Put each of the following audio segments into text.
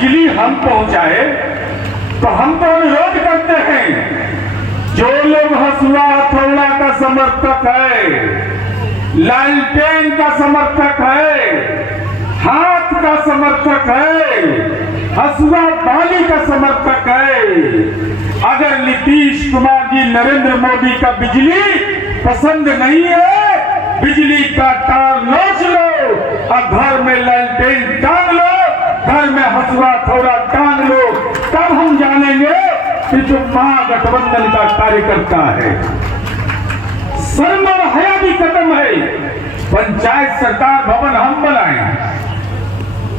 बिजली हम पहुंचाए, तो हम तो अनुरोध करते हैं जो लोग हसुआ हथौड़ा का समर्थक है, लालटेन का समर्थक है, हाथ का समर्थक है, हसुआ बाली का समर्थक है, अगर नीतीश कुमार जी नरेंद्र मोदी का बिजली पसंद नहीं है, बिजली का तार नोच लो और घर में लालटेन टांग लो, घर में हसुआ थोड़ा टांग लो, तब हम जानेंगे कि जो महागठबंधन का कार्यकर्ता है। शर्म और हया भी खत्म है। पंचायत सरकार भवन हम बनाए,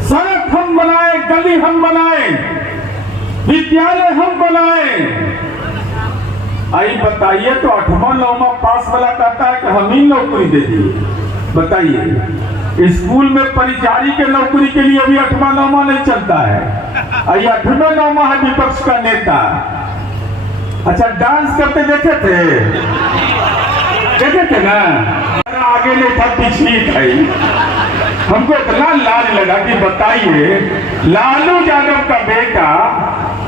सड़क हम बनाए, गली हम बनाए, विद्यालय हम बनाए। आई बताइए तो 8वां 9वां पास वाला कहता है कि हम ही नौकरी दे दिए। बताइए, स्कूल में परिचारी के नौकरी के लिए अभी 8वां 9वां नहीं चलता है। आई 8वां 9वां है विपक्ष का नेता। अच्छा, डांस करते देखे थे ना? आगे नहीं था, पिछली था। हमको इतना लाज लगा कि बताइए, लालू यादव का बेटा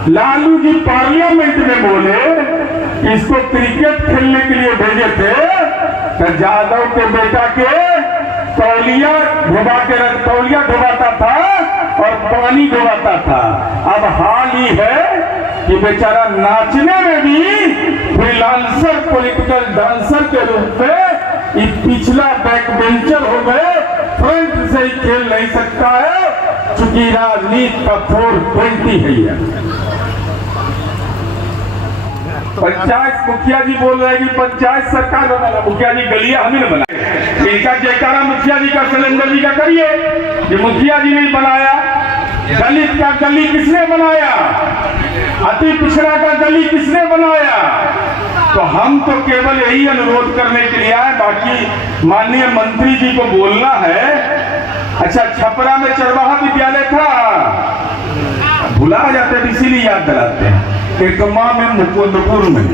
लालू जी पार्लियामेंट में बोले इसको क्रिकेट खेलने के लिए भेजे थे, तो यादव के बेटा के तौलिया डुबाता था और पानी डुबाता था। अब हाल ही है कि बेचारा नाचने में भी फ्रीलांसर पॉलिटिकल डांसर के रूप में ये पिछला बैक बेंचर हो गए, फ्रंट से ही खेल नहीं सकता है, चूंकि राजनीति का 420 है ये। पंचायत मुखिया जी बोल रहे हैं कि पंचायत सरकार बनाना, मुखिया जी गलियां हमें बनाए। इनका जयकारा मुखिया जी का, सिलेंडर जी का करिए। ये मुखिया जी ने बनाया। दलित का गली किसने बनाया? अति पिछड़ा का गली किसने बनाया? तो हम तो केवल यही अनुरोध करने के लिए आए, बाकी माननीय मंत्री जी को बोलना है। अच्छा, छपरा में चरवाहा विद्यालय था, भुला जाते हैं इसीलिए याद दिलाते हैं। एकमा में, मुकुंदपुर में,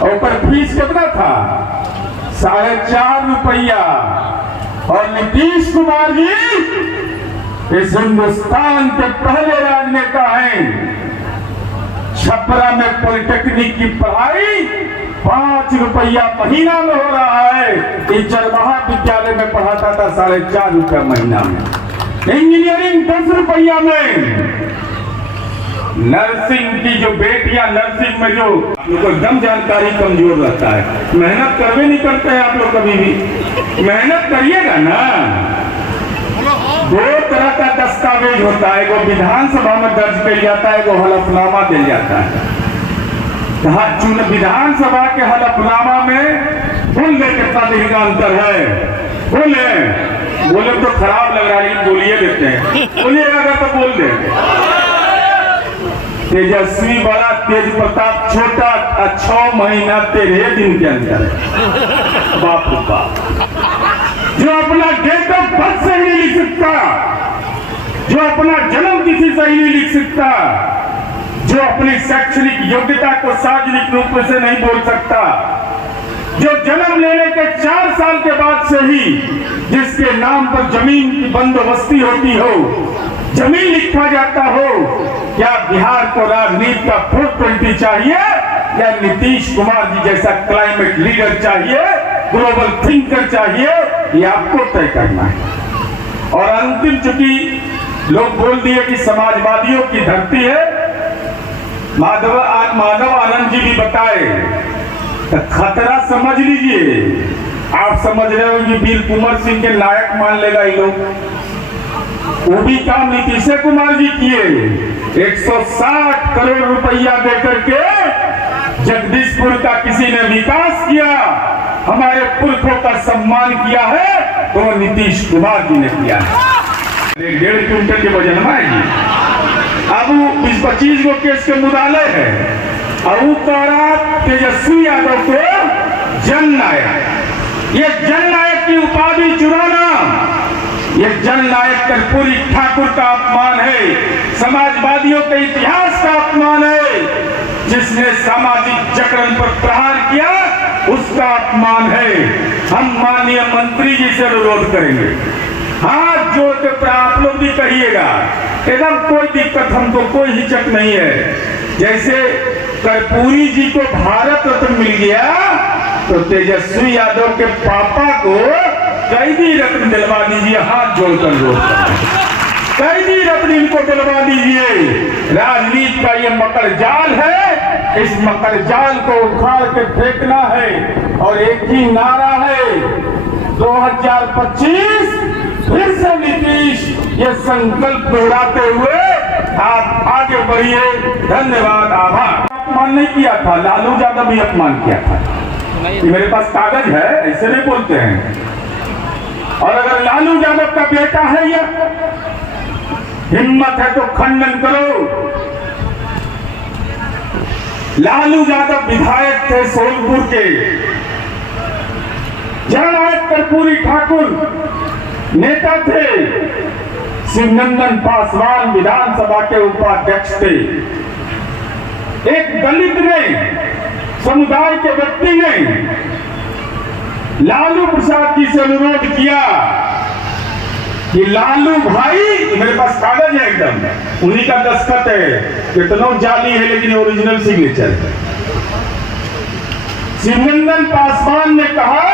और ऊपर फीस कितना था? 4.5 रुपया। और नीतीश कुमार जी इस हिंदुस्तान के पहले राजनेता हैं। छपरा में पॉलिटेक्निक की पढ़ाई 5 रुपया महीना में हो रहा है। इस चरवाहा विद्यालय में पढ़ाता था 4.5 रुपया महीना में। इंजीनियरिंग 10 रुपया में। नर्सिंग की जो बेटियां, नर्सिंग में जो आप लोग को एकदम जानकारी कमजोर रहता है, मेहनत करवे नहीं करते हैं आप लोग कभी भी। मेहनत करिएगा ना। 2 तरह का दस्तावेज होता है, एगो विधानसभा में दर्ज किया जाता है, एगो हलफनामा दिया जाता है। विधानसभा के हलफनामा में बोल कितना दिन का अंतर है? बोले तो खराब लग रहा है, बोलिए देते हैं। बोलिएगा तो बोल दे। तेजस्वी बड़ा, तेज प्रताप छोटा, 6 महीना 13 दिन के अंदर। बाप रे बाप। जो अपना डेट ऑफ बर्थ से नहीं लिख सकता, जो अपना जन्म तिथि से ही नहीं लिख सकता, जो अपनी शैक्षणिक योग्यता को सार्वजनिक रूप से नहीं बोल सकता, जो जन्म लेने के 4 साल के बाद से ही जिसके नाम पर जमीन की बंदोबस्ती होती हो, जमीन लिखा जाता हो, क्या बिहार को राजनीति का 420 चाहिए या नीतीश कुमार जी जैसा क्लाइमेट लीडर चाहिए, ग्लोबल थिंकर चाहिए? ये आपको तय करना है। और अंतिम, चूंकि लोग बोल दिए कि समाजवादियों की धरती है, माधव आनंद जी भी बताए, तो खतरा समझ लीजिए। आप समझ रहे हो कि वीर कुंवर सिंह के नायक मान लेगा ये लोग। वो भी काम नीतीश कुमार जी किए। 160 करोड़ रुपया देकर के जगदीशपुर का किसी ने विकास किया, हमारे पुरखों का सम्मान किया है, तो वो नीतीश कुमार जी ने किया है। 1.5 क्विंटल के वजन में जी। अब 20-25 गो केस के मुदाले है। अब तेजस्वी यादव को जननायक, ये जननायक की उपाधि चुराना, ये जननायक कर्पूरी ठाकुर का अपमान है, समाजवादियों के इतिहास का अपमान है। जिसने सामाजिक जकड़न पर प्रहार किया उसका अपमान है। हम माननीय मंत्री जी से अनुरोध करेंगे, हाथ जोड़ के आप लोग भी कहिएगा एकदम कोई दिक्कत, हमको कोई हिचक नहीं है। जैसे कर्पूरी जी को भारत रत्न मिल गया तो तेजस्वी यादव के पापा को कैदी रत्न दिलवा दीजिए, हाथ जोड़कर रोक कैदी रत्न इनको दिलवा दीजिए। राजनीति का ये मकर जाल है, इस मकर जाल को उखाड़ के फेंकना है और एक ही नारा है 2025 फिर से नीतीश ये संकल्प दोहराते हुए आप आगे बढ़िए। धन्यवाद, आभार। अपमान नहीं किया था, लालू यादव भी अपमान किया था। ये मेरे पास कागज है, ऐसे नहीं बोलते हैं। और अगर लालू यादव का बेटा है ये, हिम्मत है तो खंडन करो। लालू यादव विधायक थे सोनपुर के, जननायक कर्पूरी ठाकुर नेता थे, शिवनंदन पासवान विधानसभा के उपाध्यक्ष थे। एक दलित ने, समुदाय के व्यक्ति ने लालू प्रसाद जी से अनुरोध किया कि लालू भाई, मेरे पास कागज है एकदम, उन्हीं का दस्तखत है, कितनों जाली है लेकिन ओरिजिनल सिग्नेचर है। शिवनंदन पासवान ने कहा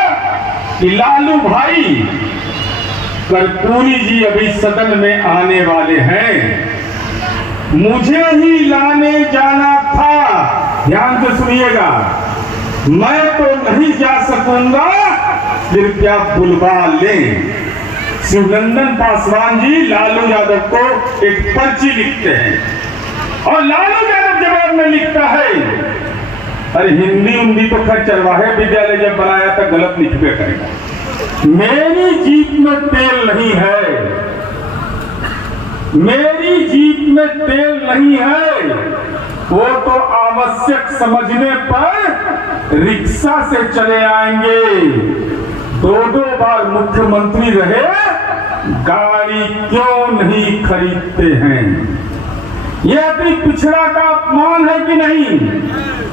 कि लालू भाई, कर्पूरी जी अभी सदन में आने वाले हैं, मुझे ही लाने जाना था। ध्यान से सुनिएगा, मैं तो नहीं जा सकूंगा, कृपया बुलवा लें। शिवनंदन पासवान जी लालू यादव को एक पर्ची लिखते हैं और लालू यादव जवाब में लिखता है, अरे हिंदी तो खैर चरवाहे विद्यालय जब बनाया था गलत लिखबे करेगा, मेरी जीप में तेल नहीं है, मेरी जीप में तेल नहीं है, वो तो आवश्यक समझने पर रिक्शा से चले आएंगे। दो बार मुख्यमंत्री रहे, गाड़ी क्यों नहीं खरीदते हैं? यह अति पिछड़ा का अपमान है कि नहीं?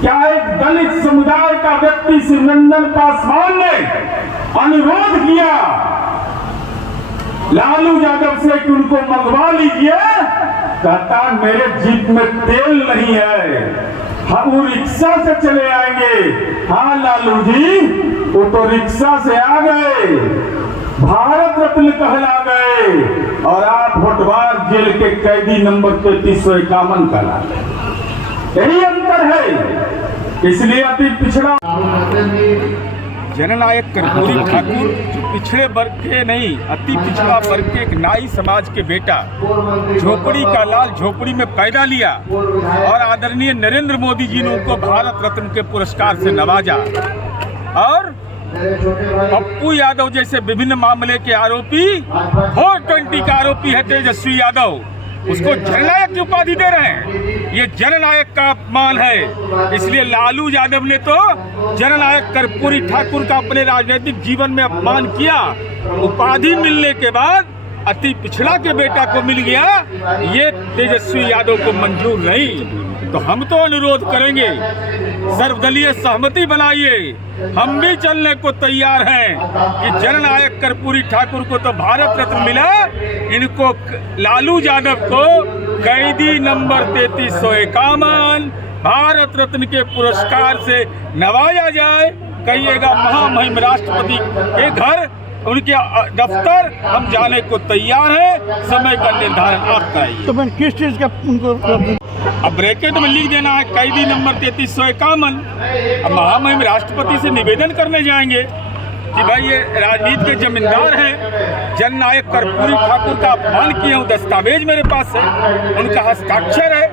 क्या एक दलित समुदाय का व्यक्ति शिवनंदन पासवान ने अनुरोध किया लालू यादव से कि उनको मंगवा लीजिए, कहता मेरे जीप में तेल नहीं है, हम रिक्शा से चले आएंगे। हाँ लालू जी, वो तो रिक्शा से आ गए, भारत रत्न कहला गए और आप होटवार जेल के कैदी नंबर 3351 कहला गए। यही अंतर है, इसलिए अति पिछड़ा। जननायक कर्पूरी ठाकुर जो पिछड़े वर्ग के नहीं, अति पिछड़ा वर्ग के एक नाई समाज के बेटा, झोपड़ी का लाल झोपड़ी में पैदा लिया और आदरणीय नरेंद्र मोदी जी ने उनको भारत रत्न के पुरस्कार से नवाजा। और पप्पू यादव जैसे विभिन्न मामले के आरोपी, 420 का आरोपी है तेजस्वी यादव, उसको जननायक की उपाधि दे रहे हैं। ये जननायक का अपमान है। इसलिए लालू यादव ने तो जननायक कर्पूरी ठाकुर का अपने राजनीतिक जीवन में अपमान किया। उपाधि मिलने के बाद अति पिछड़ा के बेटा को मिल गया, ये तेजस्वी यादव को मंजूर नहीं। तो हम तो अनुरोध करेंगे, सर्वदलीय सहमति बनाइए, हम भी चलने को तैयार हैं कि जननायक कर्पूरी ठाकुर को तो भारत रत्न मिला, इनको लालू यादव को कैदी नंबर 3351 भारत रत्न के पुरस्कार से नवाजा जाए। कहिएगा महामहिम राष्ट्रपति के घर, उनके दफ्तर हम जाने को तैयार हैं। समय का निर्धारण आपका है। तो मैं किस चीज़ का उनको अब ब्रैकेट में लिख देना है कैदी नंबर 3351। अब महामहिम राष्ट्रपति से निवेदन करने जाएंगे कि भाई ये राजनीति के जमींदार हैं, जननायक कर्पूरी ठाकुर का अपमान किए, दस्तावेज मेरे पास है, उनका हस्ताक्षर है,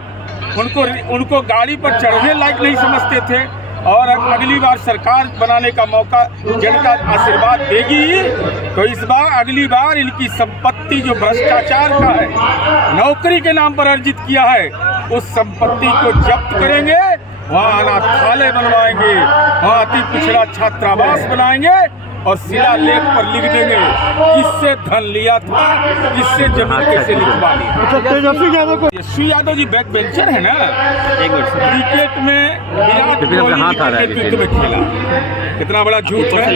उनको गाड़ी पर चढ़ने लायक नहीं समझते थे। और अगली बार सरकार बनाने का मौका जनता आशीर्वाद देगी तो इस बार अगली बार इनकी संपत्ति जो भ्रष्टाचार का है, नौकरी के नाम पर अर्जित किया है, उस संपत्ति को जब्त करेंगे, वहाँ अनाथालय बनवाएंगे, वहाँ अति पिछड़ा छात्रावास बनाएंगे और शिलालेख पर लिख देंगे किससे धन लिया था, किससे जमीन कैसे लिखवा ली। तेजस्वी यादव जी बैक बेंचर है ना, क्रिकेट में विराट कोहली के नेतृत्व में खेला, कितना बड़ा झूठ है।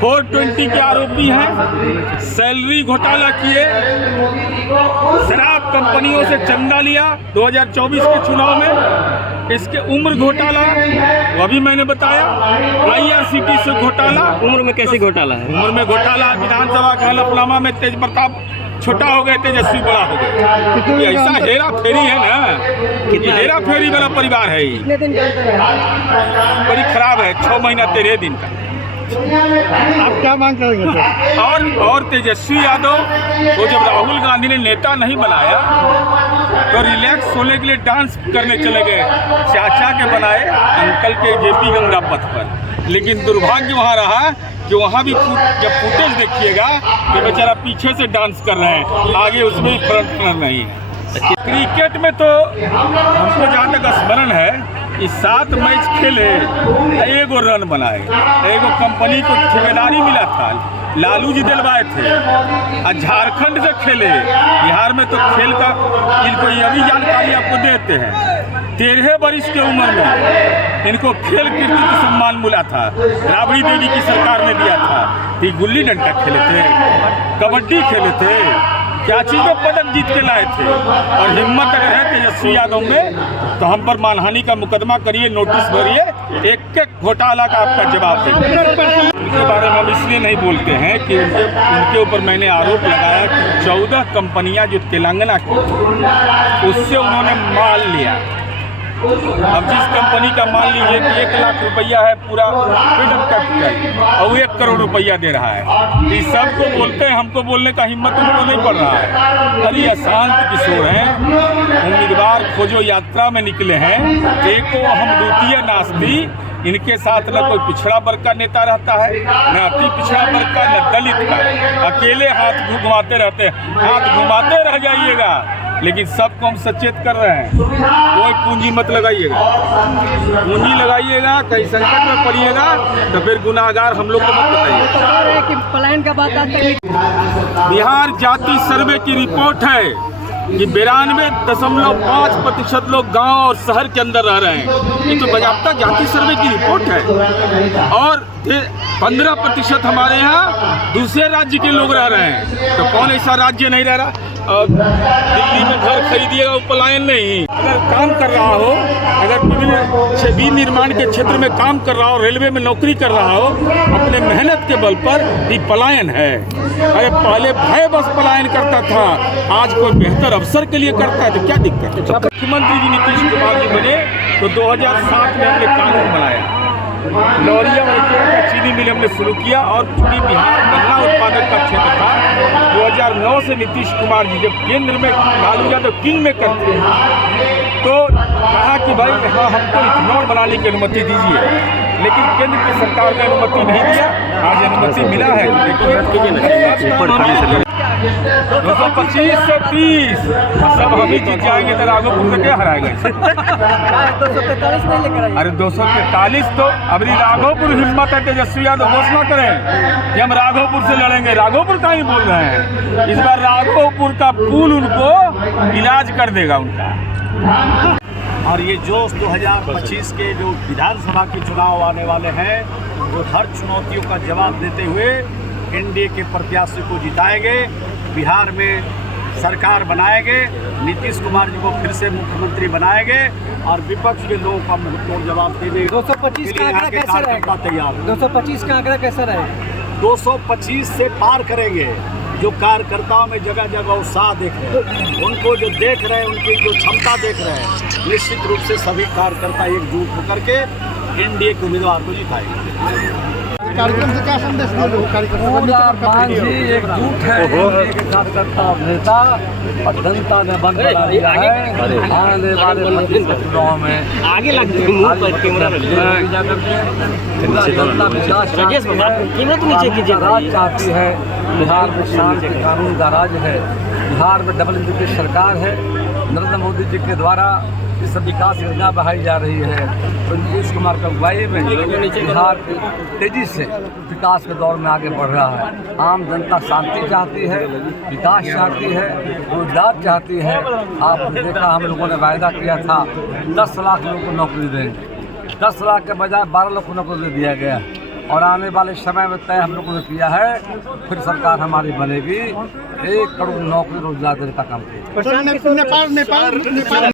420 के आरोपी हैं, सैलरी घोटाला किए, शराब कंपनियों से चंदा लिया 2024 के चुनाव में। इसके उम्र घोटाला, वो भी मैंने बताया। IRCT से घोटाला। उम्र में कैसे घोटाला है? उम्र में घोटाला, विधानसभा का हलफनामा में तेज प्रताप छोटा हो गए, तेजस्वी बड़ा हो गए। ये ऐसा हेरा फेरी है ना, ये हेरा फेरी वाला परिवार है। ये बड़ी खराब है। 6 महीना 13 दिन का। आप क्या मांग करेंगे? और तेजस्वी यादव को जब राहुल गांधी ने नेता नहीं बनाया तो रिलैक्स होने के लिए डांस करने चले गए, चाचा के बनाए अंकल के JP गंगा पथ पर। लेकिन दुर्भाग्य वहाँ रहा कि वहाँ भी जब फुटेज देखिएगा कि बेचारा पीछे से डांस कर रहे हैं, आगे उसमें फ्रंट रनर नहीं है। क्रिकेट में तो हमको जहाँ तक स्मरण है, इस 7 मैच खेले, 1 रन बनाए, 1 कंपनी को ठेकेदारी मिला था, लालू जी दिलवाए थे। और झारखंड से खेले, बिहार में तो खेल का इनको अभी जानकारी आपको देते हैं। 13 वर्ष की उम्र में इनको खेल कृतित्व सम्मान मिला था, राबड़ी देवी की सरकार ने दिया था। ये गुल्ली डंडा खेले थे, कबड्डी खेले थे, क्या चीज़ों पदक जीत के लाए थे। और हिम्मत अगर है तेजस्वी यादव में तो हम पर मानहानि का मुकदमा करिए, नोटिस भरिए, एक घोटाला का आपका जवाब दें। उनके बारे में हम इसलिए नहीं बोलते हैं कि उनके ऊपर मैंने आरोप लगाया कि 14 कंपनियां जो तेलंगाना की, उससे उन्होंने माल लिया। अब जिस कंपनी का मान लीजिए कि 1 लाख रुपया है पूरा बिल्डअप कैपिटल और 1 करोड़ रुपया दे रहा है, इस सब को बोलते हैं, हमको बोलने का हिम्मत उनको नहीं पड़ रहा है। अरे अशांत किशोर हैं, उम्मीदवार खोजो यात्रा में निकले हैं, एको हम द्वितीय नास्ती। इनके साथ न कोई पिछड़ा वर्ग का नेता रहता है, न अति पिछड़ा वर्ग का, न दलित का। अकेले हाथ घुमाते रहते हैं, हाथ घुमाते रह जाइएगा, लेकिन सबको हम सचेत कर रहे हैं, कोई पूंजी मत लगाइएगा। पूंजी लगाइएगा, कहीं संकट में पड़िएगा तो फिर गुनाहगार हम लोग को मत बताइए। कि पलायन का बात आता है। बिहार जाति सर्वे की रिपोर्ट है कि 92.5% लोग गांव और शहर के अंदर रह रहे हैं। ये तो बाजाबता जाति सर्वे की रिपोर्ट है। और 15% हमारे यहाँ दूसरे राज्य के लोग रह रहे हैं। तो कौन ऐसा राज्य नहीं रह रहा? दिल्ली में घर खरीदिएगा, वो पलायन नहीं। अगर काम कर रहा हो, अगर विभिन्न निर्माण के क्षेत्र में काम कर रहा हो, रेलवे में नौकरी कर रहा हो, अपने मेहनत के बल पर, ये पलायन है। अरे पहले भय बस पलायन करता था, आज कोई बेहतर अवसर के लिए करता है तो क्या दिक्कत है? जब मुख्यमंत्री जी नीतीश कुमार जी बने तो 2007 में हमने कानून बनाया, लौरिया और का चीनी मिल हमने शुरू किया। और चूंकि बिहार गन्ना उत्पादक का क्षेत्र था, 2009 से नीतीश कुमार जी जब केंद्र में लालू यादव किंग मेकर थे तो कहा कि भाई हाँ हमको इथेनॉल बनाने की अनुमति दीजिए, लेकिन केंद्र की सरकार ने अनुमति नहीं दिया। आज अनुमति मिला है, 225 से 30 सब हम ही जीत जाएंगे तो राघोपुर से क्या हराएगा? 243 नहीं लेकर आइए। अरे 243 तो अभी राघोपुर हिम्मत है तेजस्वी यादव घोषणा करें कि हम राघोपुर से लड़ेंगे। राघोपुर का ही बोल रहे हैं, इस बार राघोपुर का पुल उनको इलाज कर देगा उनका। और ये जो 2025 के जो विधानसभा के चुनाव आने वाले हैं, वो हर चुनौतियों का जवाब देते हुए NDA के प्रत्याशी को जिताएंगे, बिहार में सरकार बनाएंगे, नीतीश कुमार जी को फिर से मुख्यमंत्री बनाएंगे और विपक्ष के लोगों का मुंहतोड़ जवाब देने 225 का आंकड़ा कैसा रहेगा? तैयार 225 का आंकड़ा कैसा रहेगा? 225 से पार करेंगे। जो कार्यकर्ताओं में जगह जगह उत्साह देख रहे हैं, उनको जो देख रहे हैं, उनकी जो क्षमता देख रहे हैं, निश्चित रूप से सभी कार्यकर्ता एकजुट होकर के NDA के उम्मीदवार को जिताएंगे। कार्यक्रम से क्या संदेश दोगे? एकजुट है, कार्यकर्ता नेता और जनता ने बन बना दिया है। आने वाले चुनाव में आगे लगते राज चाहती है। बिहार में शांति कानून का राज है, बिहार में डबल इंजन की सरकार है। नरेंद्र मोदी जी के द्वारा इस विकास योजना बढ़ाई जा रही है। तो नीतीश कुमार की अगुवाई में बिहार तेजी से विकास के दौर में आगे बढ़ रहा है। आम जनता शांति चाहती है, विकास चाहती है, रोजगार चाहती है। आपने देखा हम लोगों ने वायदा किया था 10 लाख लोगों को नौकरी देंगे, 10 लाख के बजाय 12 लाख को नौकरी दे दिया गया। और आने वाले समय में तय हम लोगों ने किया है, फिर सरकार हमारी बनेगी, 1 करोड़ नौकरी रोजगार देने का काम किया। नेपाल